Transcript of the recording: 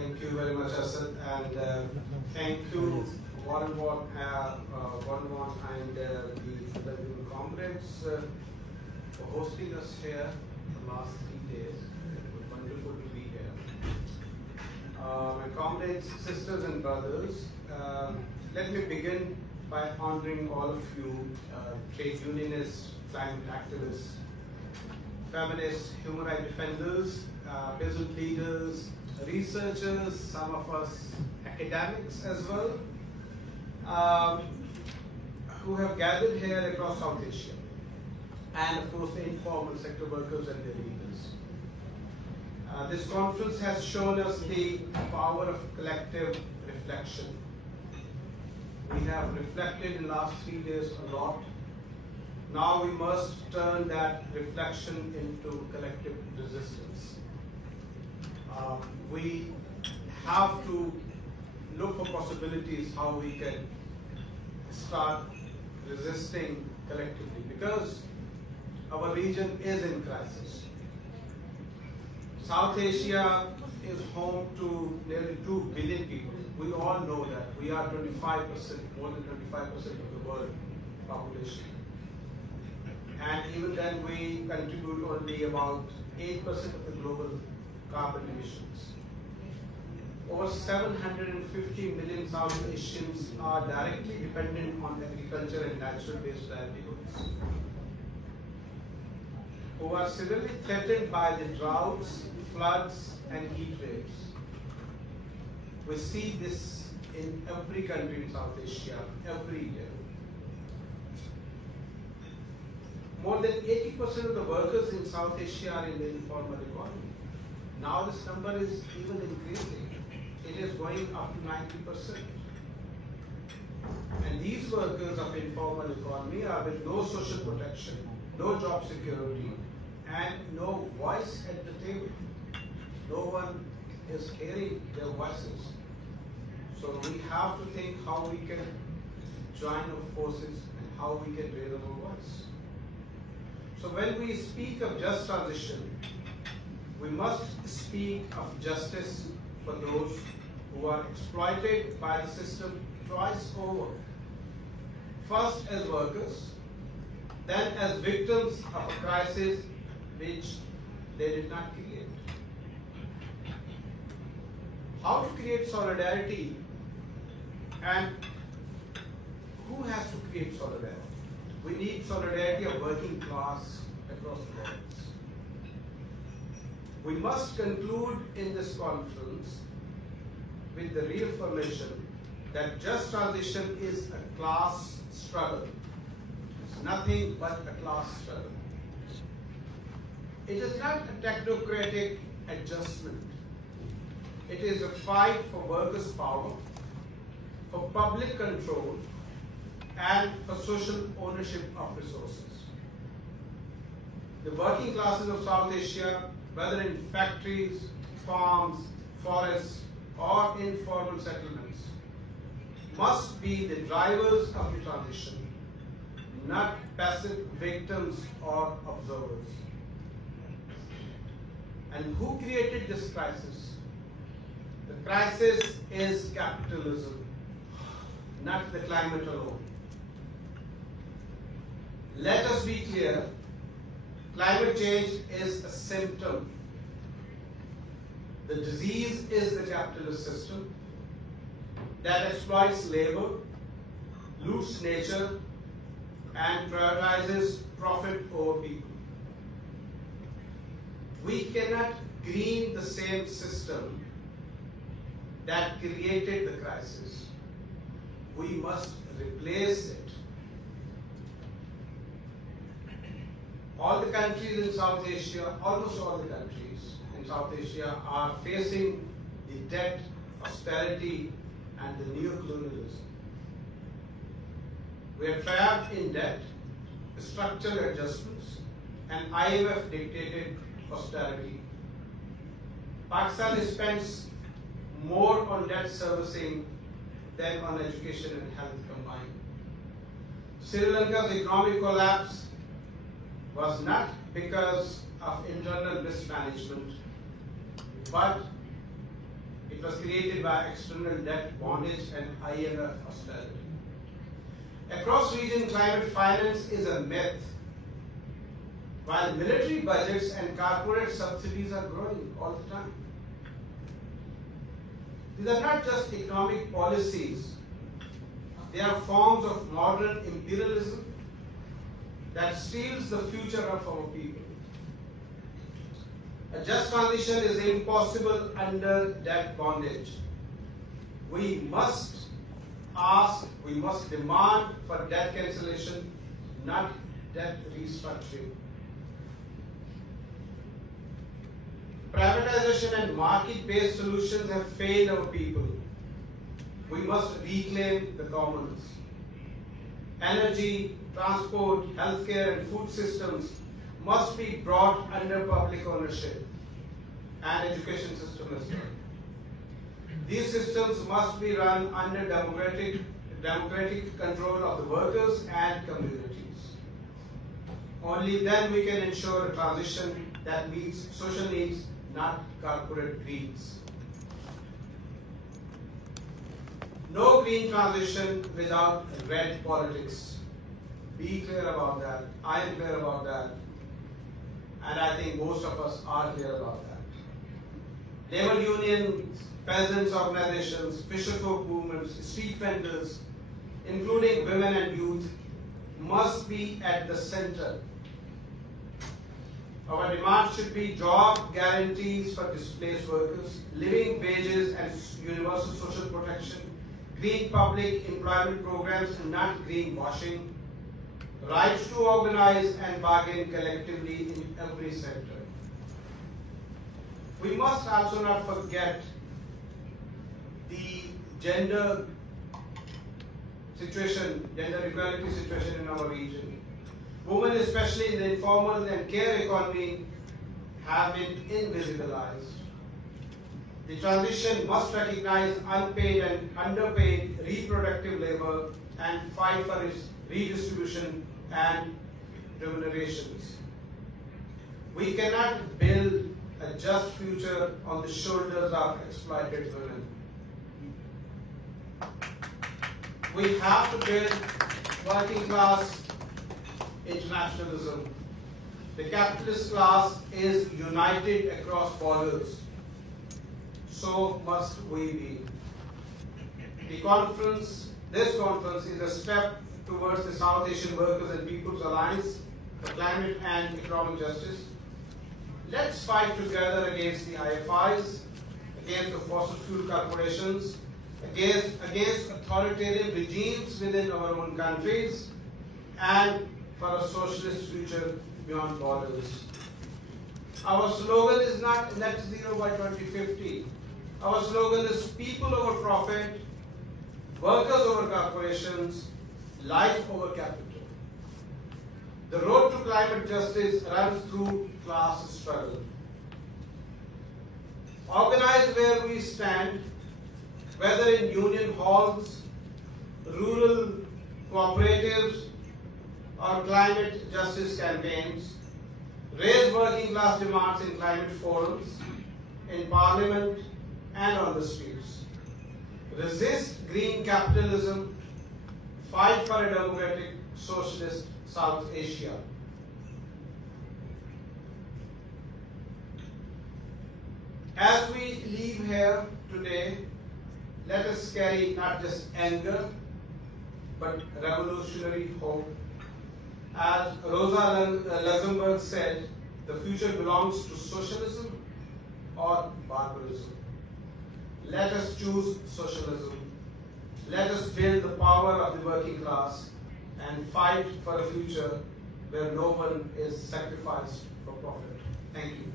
Thank you very much, Asad, and thank you, one and the comrades for hosting us here the last 3 days. It was wonderful to be here. My comrades, sisters, and brothers, let me begin by honoring all of you, trade unionists, climate activists, feminists, human rights defenders, peasant leaders, researchers, some of us academics as well, who have gathered here across South Asia, and of course the informal sector workers and their leaders. This conference has shown us the power of collective reflection. We have reflected in the last 3 days a lot. Now we must turn that reflection into collective resistance. We have to look for possibilities how we can start resisting collectively, because our region is in crisis. South Asia is home to nearly 2 billion people. We all know that. We are 25%, more than 25% of the world population. And even then we contribute only about 8% of the global carbon emissions. Over 750 million South Asians are directly dependent on agriculture and natural-based livelihoods, who are severely threatened by the droughts, floods, and heat waves. We see this in every country in South Asia every year. More than 80% of the workers in South Asia are in the informal economy. Now this number is even increasing. It is going up to 90%. And these workers of informal economy are with no social protection, no job security, and no voice at the table. No one is hearing their voices. So we have to think how we can join our forces and how we can raise our voice. So when we speak of just transition, we must speak of justice for those who are exploited by the system twice over. First as workers, then as victims of a crisis which they did not create. How to create solidarity, and who has to create solidarity? We need solidarity of working class across the borders. We must conclude in this conference with the reaffirmation that just transition is a class struggle. It's nothing but a class struggle. It is not a technocratic adjustment. It is a fight for workers' power, for public control, and for social ownership of resources. The working classes of South Asia, whether in factories, farms, forests, or informal settlements, must be the drivers of the transition, not passive victims or observers. And who created this crisis? The crisis is capitalism, not the climate alone. Let us be clear, climate change is a symptom. The disease is the capitalist system that exploits labor, loots nature, and prioritizes profit over people. We cannot green the same system that created the crisis. We must replace it. All the countries in South Asia, almost all the countries in South Asia are facing the debt, austerity, and the neocolonialism. We are trapped in debt, structural adjustments, and IMF dictated austerity. Pakistan spends more on debt servicing than on education and health combined. Sri Lanka's economic collapse was not because of internal mismanagement, but it was was created by external debt, bondage, and IMF austerity. Across region, climate finance is a myth, while military budgets and corporate subsidies are growing all the time. These are not just economic policies, they are forms of modern imperialism that steals the future of our people. A just transition is impossible under debt bondage. We must demand for debt cancellation, not debt restructuring. Privatization and market-based solutions have failed our people. We must reclaim the commons. Energy, transport, healthcare, and food systems must be brought under public ownership, and education system as well. These systems must be run under democratic control of the workers and communities. Only then we can ensure a transition that meets social needs, not corporate greeds. No green transition without red politics. Be clear about that. I am clear about that. And I think most of us are clear about that. Labor unions, peasants organizations, fisher folk movements, street vendors, including women and youth, must be at the center. Our demand should be job guarantees for displaced workers, living wages and universal social protection, green public employment programs and not greenwashing, rights to organize and bargain collectively in every sector. We must also not forget the gender equality situation in our region. Women, especially in the informal and care economy, have been invisibilized. The transition must recognize unpaid and underpaid reproductive labor and fight for its redistribution and remunerations. We cannot build a just future on the shoulders of exploited women. We have to build working class internationalism. The capitalist class is united across borders. So must we be. This conference is a step towards the South Asian Workers and People's Alliance for Climate and Economic Justice. Let's fight together against the IFIs, against the fossil fuel corporations, against authoritarian regimes within our own countries, and for a socialist future beyond borders. Our slogan is not net zero by 2050. Our slogan is people over profit, workers over corporations, life over capital. The road to climate justice runs through class struggle. Organize where we stand, whether in union halls, rural cooperatives, or climate justice campaigns. Raise working class demands in climate forums, in parliament, and on the streets. Resist green capitalism. Fight for a democratic, socialist South Asia. As we leave here today, let us carry not just anger, but revolutionary hope. As Rosa Luxemburg said, the future belongs to socialism or barbarism. Let us choose socialism. Let us build the power of the working class and fight for a future where no one is sacrificed for profit. Thank you.